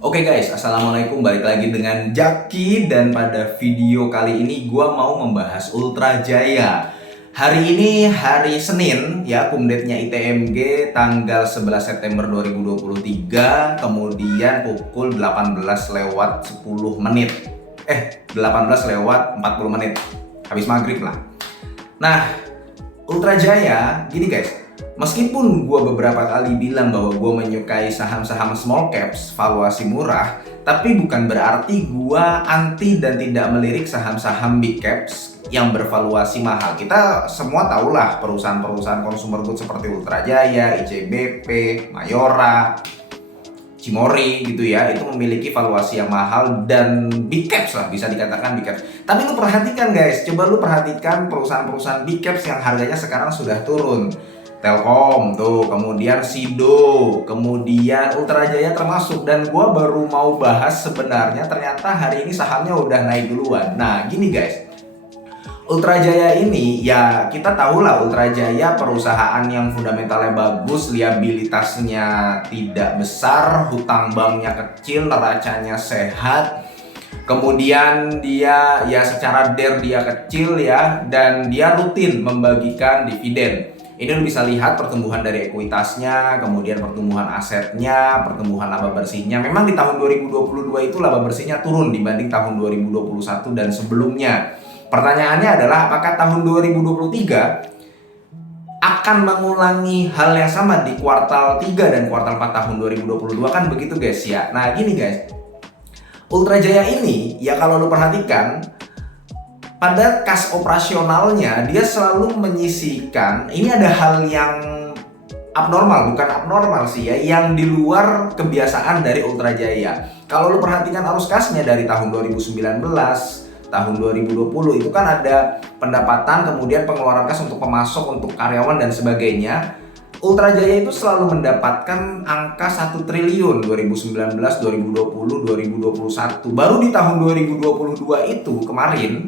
Oke guys, assalamualaikum, balik lagi dengan Jaki. Dan pada video kali ini gue mau membahas Ultra Jaya. Hari ini hari Senin ya, update-nya ITMG tanggal 11 September 2023. Kemudian pukul 18 lewat 10 menit 18 lewat 40 menit, habis maghrib lah. Nah, Ultra Jaya gini guys, meskipun gue beberapa kali bilang bahwa gue menyukai saham-saham small caps, valuasi murah, tapi bukan berarti gue anti dan tidak melirik saham-saham big caps yang bervaluasi mahal. Kita semua tahulah perusahaan-perusahaan consumer goods seperti Ultra Jaya, ICBP, Mayora, Cimori gitu ya, itu memiliki valuasi yang mahal dan big caps lah, bisa dikatakan big caps. Tapi lu perhatikan guys, coba lu perhatikan perusahaan-perusahaan big caps yang harganya sekarang sudah turun. Telkom tuh, kemudian Sido, kemudian Ultra Jaya termasuk. Dan gua baru mau bahas sebenarnya ternyata hari ini sahamnya udah naik duluan. Nah gini guys, Ultra Jaya ini ya kita tahu lah, Ultra Jaya perusahaan yang fundamentalnya bagus, liabilitasnya tidak besar, hutang banknya kecil, neracanya sehat. Kemudian dia ya secara DER dia kecil ya, dan dia rutin membagikan dividen. Ini lu bisa lihat pertumbuhan dari ekuitasnya, kemudian pertumbuhan asetnya, pertumbuhan laba bersihnya. Memang di tahun 2022 itu laba bersihnya turun dibanding tahun 2021 dan sebelumnya. Pertanyaannya adalah apakah tahun 2023 akan mengulangi hal yang sama di kuartal 3 dan kuartal 4 tahun 2022, kan begitu guys ya. Nah gini guys, Ultra Jaya ini ya kalau lu perhatikan pada kas operasionalnya dia selalu menyisihkan, ini ada hal yang abnormal, bukan abnormal sih ya, yang di luar kebiasaan dari Ultra Jaya. Kalau lu perhatikan arus kasnya dari tahun 2019, tahun 2020 itu kan ada pendapatan, kemudian pengeluaran kas untuk pemasok, untuk karyawan dan sebagainya. Ultra Jaya itu selalu mendapatkan angka 1 triliun 2019, 2020, 2021. Baru di tahun 2022 itu kemarin,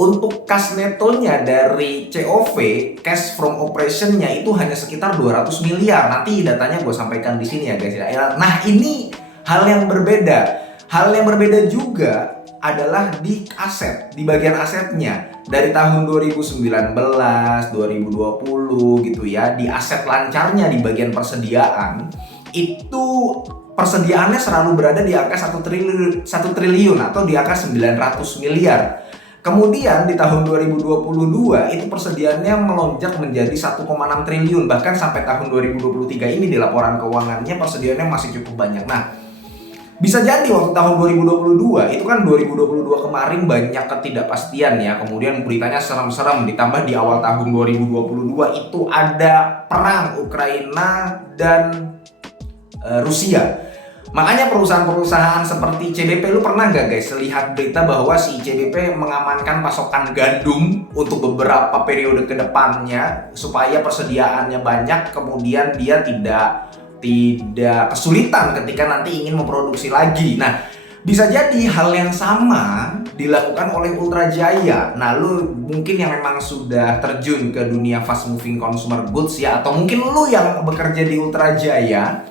untuk kas netonya dari COV, cash from operation-nya itu hanya sekitar 200 miliar. Nanti datanya gue sampaikan di sini ya guys. Nah ini hal yang berbeda. Hal yang berbeda juga adalah di aset, di bagian asetnya. Dari tahun 2019, 2020 gitu ya, di aset lancarnya di bagian persediaan, itu persediaannya selalu berada di angka 1 triliun atau di angka 900 miliar. Kemudian di tahun 2022 itu persediaannya melonjak menjadi 1,6 triliun. Bahkan sampai tahun 2023 ini di laporan keuangannya persediaannya masih cukup banyak. Nah, bisa jadi waktu tahun 2022 itu kan 2022 kemarin banyak ketidakpastian ya, kemudian beritanya serem-serem, ditambah di awal tahun 2022 itu ada perang Ukraina dan Rusia. Makanya perusahaan-perusahaan seperti CBP, lu pernah nggak guys lihat berita bahwa si CBP mengamankan pasokan gandum untuk beberapa periode kedepannya supaya persediaannya banyak, kemudian dia tidak kesulitan ketika nanti ingin memproduksi lagi. Nah, bisa jadi hal yang sama dilakukan oleh Ultra Jaya. Nah, lu mungkin yang memang sudah terjun ke dunia fast moving consumer goods ya, atau mungkin lu yang bekerja di Ultra Jaya,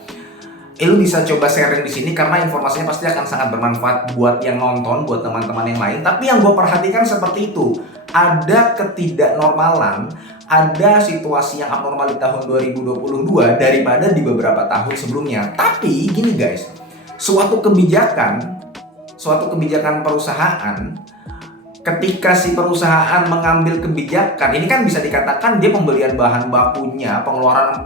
lu bisa coba sharing di sini karena informasinya pasti akan sangat bermanfaat buat yang nonton, buat teman-teman yang lain. Tapi yang gue perhatikan seperti itu, ada ketidaknormalan, ada situasi yang abnormal di tahun 2022 daripada di beberapa tahun sebelumnya. Tapi gini guys, suatu kebijakan perusahaan, ketika si perusahaan mengambil kebijakan, ini kan bisa dikatakan dia pembelian bahan bakunya, pengeluaran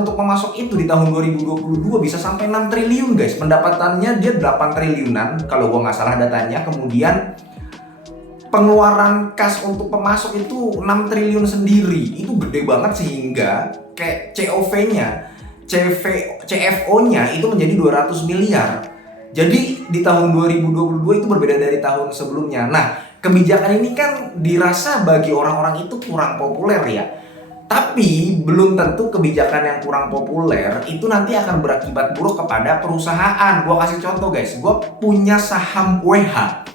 untuk pemasok itu di tahun 2022 bisa sampai 6 triliun guys. Pendapatannya dia 8 triliunan kalau gue nggak salah datanya. Kemudian pengeluaran kas untuk pemasok itu 6 triliun sendiri. Itu gede banget sehingga kayak CFO-nya itu menjadi 200 miliar. Jadi di tahun 2022 itu berbeda dari tahun sebelumnya. Nah, kebijakan ini kan dirasa bagi orang-orang itu kurang populer ya. Tapi belum tentu kebijakan yang kurang populer itu nanti akan berakibat buruk kepada perusahaan. Gua kasih contoh guys, gua punya saham WH.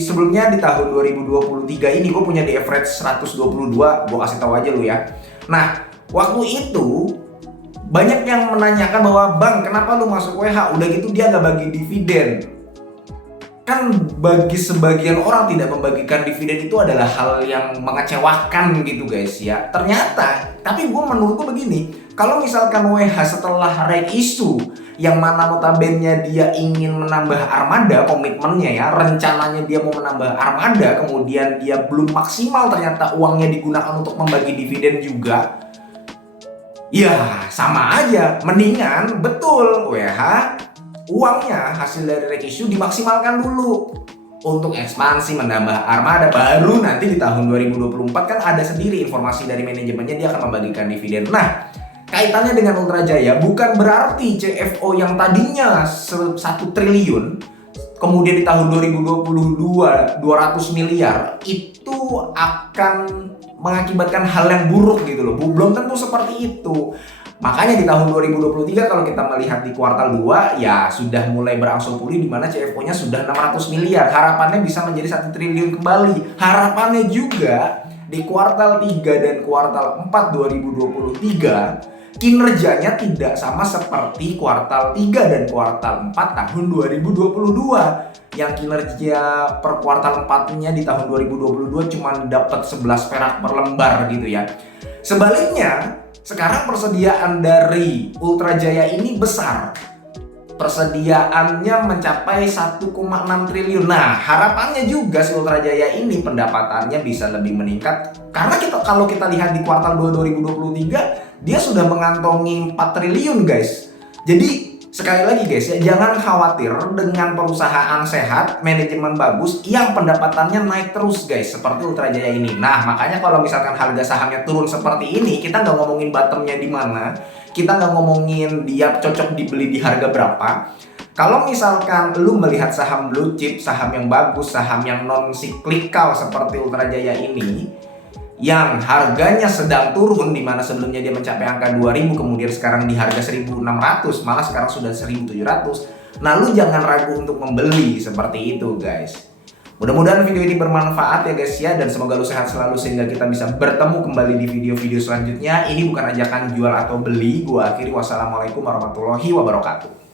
Sebelumnya di tahun 2023 ini gue punya di average 122, gue kasih tahu aja lu ya. Nah, waktu itu Banyak yang menanyakan bahwa bang, kenapa lu masuk WH? Udah gitu dia nggak bagi dividen. Kan bagi sebagian orang tidak membagikan dividen itu adalah hal yang mengecewakan gitu guys ya. Ternyata, tapi menurut gue begini, kalau misalkan WH setelah right issue yang mana notabene dia ingin menambah armada, komitmennya ya, rencananya dia mau menambah armada, kemudian dia belum maksimal, ternyata uangnya digunakan untuk membagi dividen juga, ya sama aja. Mendingan betul WH uangnya hasil dari right issue dimaksimalkan dulu untuk ekspansi, menambah armada, baru nanti di tahun 2024 kan ada sendiri informasi dari manajemennya dia akan membagikan dividen. Nah, kaitannya dengan Ultra Jaya bukan berarti CFO yang tadinya 1 triliun kemudian di tahun 2022 200 miliar itu akan mengakibatkan hal yang buruk gitu loh. Belum tentu seperti itu. Makanya di tahun 2023 kalau kita melihat di kuartal 2 ya sudah mulai berangsur pulih di mana CFO-nya sudah 600 miliar. Harapannya bisa menjadi 1 triliun kembali. Harapannya juga di kuartal 3 dan kuartal 4 2023 kinerjanya tidak sama seperti kuartal 3 dan kuartal 4 tahun 2022. Yang kinerja per kuartal 4-nya di tahun 2022 cuma dapat 11 perak per lembar gitu ya. Sebaliknya, sekarang persediaan dari Ultra Jaya ini besar. Persediaannya mencapai 1,6 triliun. Nah, harapannya juga si Ultra Jaya ini pendapatannya bisa lebih meningkat. Karena kalau kita lihat di kuartal 2 2023, dia sudah mengantongi 4 triliun guys. Jadi sekali lagi guys ya, jangan khawatir dengan perusahaan sehat, manajemen bagus yang pendapatannya naik terus guys, seperti Ultra Jaya ini. Nah, makanya kalau misalkan harga sahamnya turun seperti ini, kita nggak ngomongin bottomnya di mana, kita nggak ngomongin dia cocok dibeli di harga berapa. Kalau misalkan lu melihat saham blue chip, saham yang bagus, saham yang non siklikal seperti Ultra Jaya ini, yang harganya sedang turun, di mana sebelumnya dia mencapai angka 2000 kemudian sekarang di harga 1600, malah sekarang sudah 1700. Nah, lu jangan ragu untuk membeli seperti itu guys. Mudah-mudahan video ini bermanfaat ya guys ya, dan semoga lu sehat selalu sehingga kita bisa bertemu kembali di video-video selanjutnya. Ini bukan ajakan jual atau beli. Gua akhiri, wassalamualaikum warahmatullahi wabarakatuh.